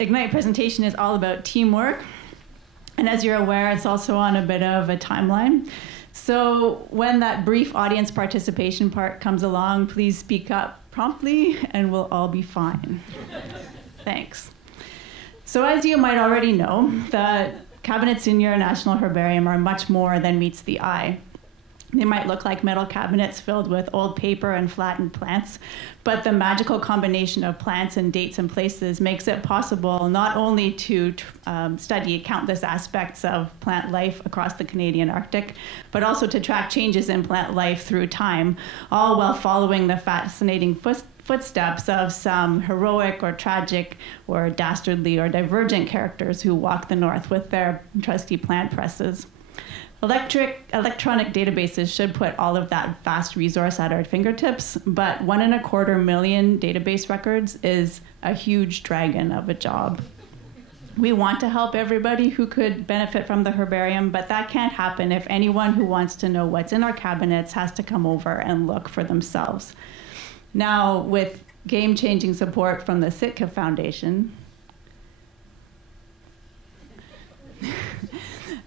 Ignite presentation is all about teamwork. And as you're aware, it's also on a bit of a timeline. So when that brief audience participation part comes along, please speak up promptly and we'll all be fine. Thanks. So as you might already know, the cabinets in your National Herbarium are much more than meets the eye. They might look like metal cabinets filled with old paper and flattened plants, but the magical combination of plants and dates and places makes it possible not only to study countless aspects of plant life across the Canadian Arctic, but also to track changes in plant life through time, all while following the fascinating footsteps of some heroic or tragic or dastardly or divergent characters who walk the north with their trusty plant presses. Electronic databases should put all of that vast resource at our fingertips, but 1.25 million database records is a huge dragon of a job. We want to help everybody who could benefit from the herbarium, but that can't happen if anyone who wants to know what's in our cabinets has to come over and look for themselves. Now, with game-changing support from the Sitka Foundation,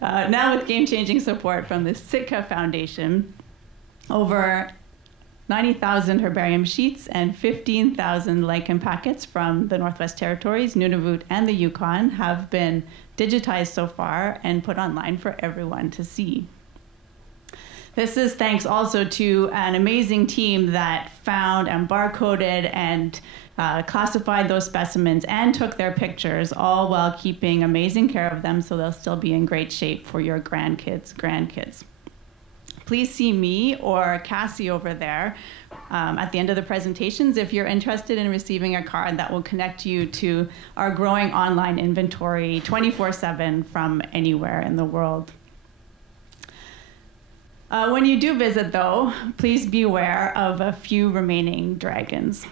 with game-changing support from the Sitka Foundation, over 90,000 herbarium sheets and 15,000 lichen packets from the Northwest Territories, Nunavut, and the Yukon have been digitized so far and put online for everyone to see. This is thanks also to an amazing team that found and barcoded and classified those specimens and took their pictures, all while keeping amazing care of them so they'll still be in great shape for your grandkids. Please see me or Cassie over there at the end of the presentations if you're interested in receiving a card that will connect you to our growing online inventory 24/7 from anywhere in the world. When you do visit, though, please be aware of a few remaining dragons.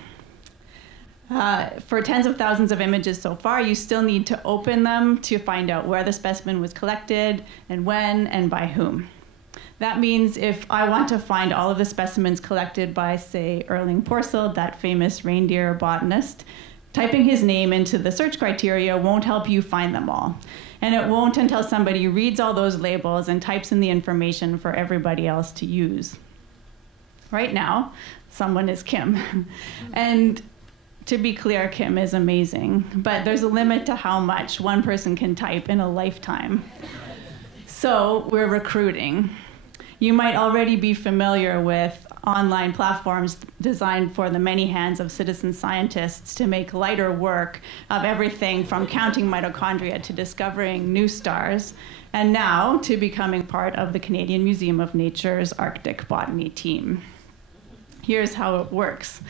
For tens of thousands of images so far, you still need to open them to find out where the specimen was collected and when and by whom. That means if I want to find all of the specimens collected by, say, Erling Porselt, that famous reindeer botanist, typing his name into the search criteria won't help you find them all. And it won't until somebody reads all those labels and types in the information for everybody else to use. Right now, someone is Kim. And to be clear, Kim is amazing, but there's a limit to how much one person can type in a lifetime. So we're recruiting. You might already be familiar with online platforms designed for the many hands of citizen scientists to make lighter work of everything from counting mitochondria to discovering new stars, and now to becoming part of the Canadian Museum of Nature's Arctic Botany team. Here's how it works.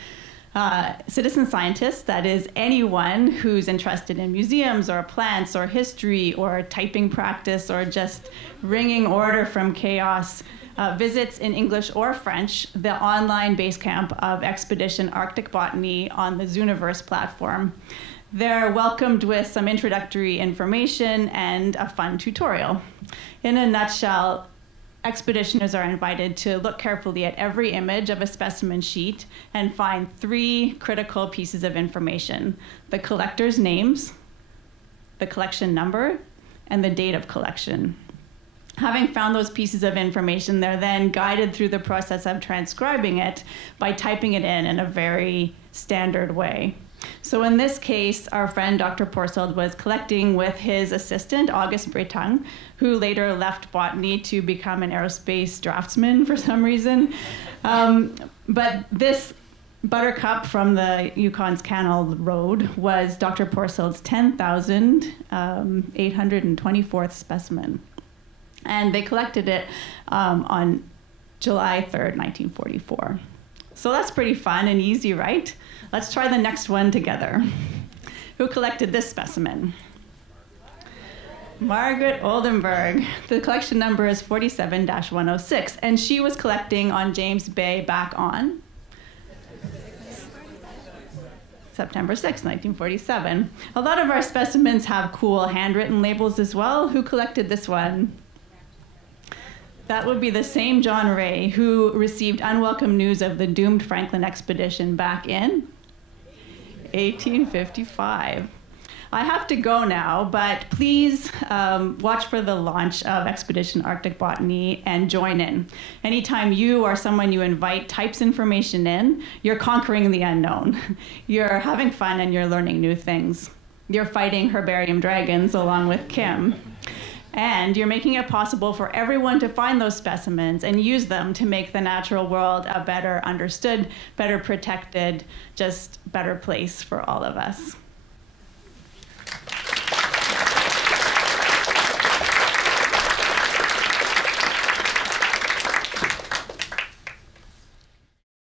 Citizen scientists, that is anyone who's interested in museums or plants or history or typing practice or just wringing order from chaos, visits in English or French the online base camp of Expédition Arctic Botany on the Zooniverse platform. They're welcomed with some introductory information and a fun tutorial. In a nutshell, expeditioners are invited to look carefully at every image of a specimen sheet and find 3 critical pieces of information: the collector's names, the collection number, and the date of collection. Having found those pieces of information, they're then guided through the process of transcribing it by typing it in a very standard way. So in this case, our friend Dr. Porselt was collecting with his assistant, Auguste Breton, who later left botany to become an aerospace draftsman for some reason. But this buttercup from the Yukon's Canal Road was Dr. Porselt's 10,824th specimen. And they collected it on July 3rd, 1944. So that's pretty fun and easy, right? Let's try the next one together. Who collected this specimen? Margaret Oldenburg. The collection number is 47-106, and she was collecting on James Bay back on September 6, 1947. A lot of our specimens have cool handwritten labels as well. Who collected this one? That would be the same John Ray who received unwelcome news of the doomed Franklin expedition back in 1855. I have to go now, but please watch for the launch of Expedition Arctic Botany and join in. Anytime you or someone you invite types information in, you're conquering the unknown. You're having fun and you're learning new things. You're fighting herbarium dragons along with Kim. And you're making it possible for everyone to find those specimens and use them to make the natural world a better understood, better protected, just better place for all of us.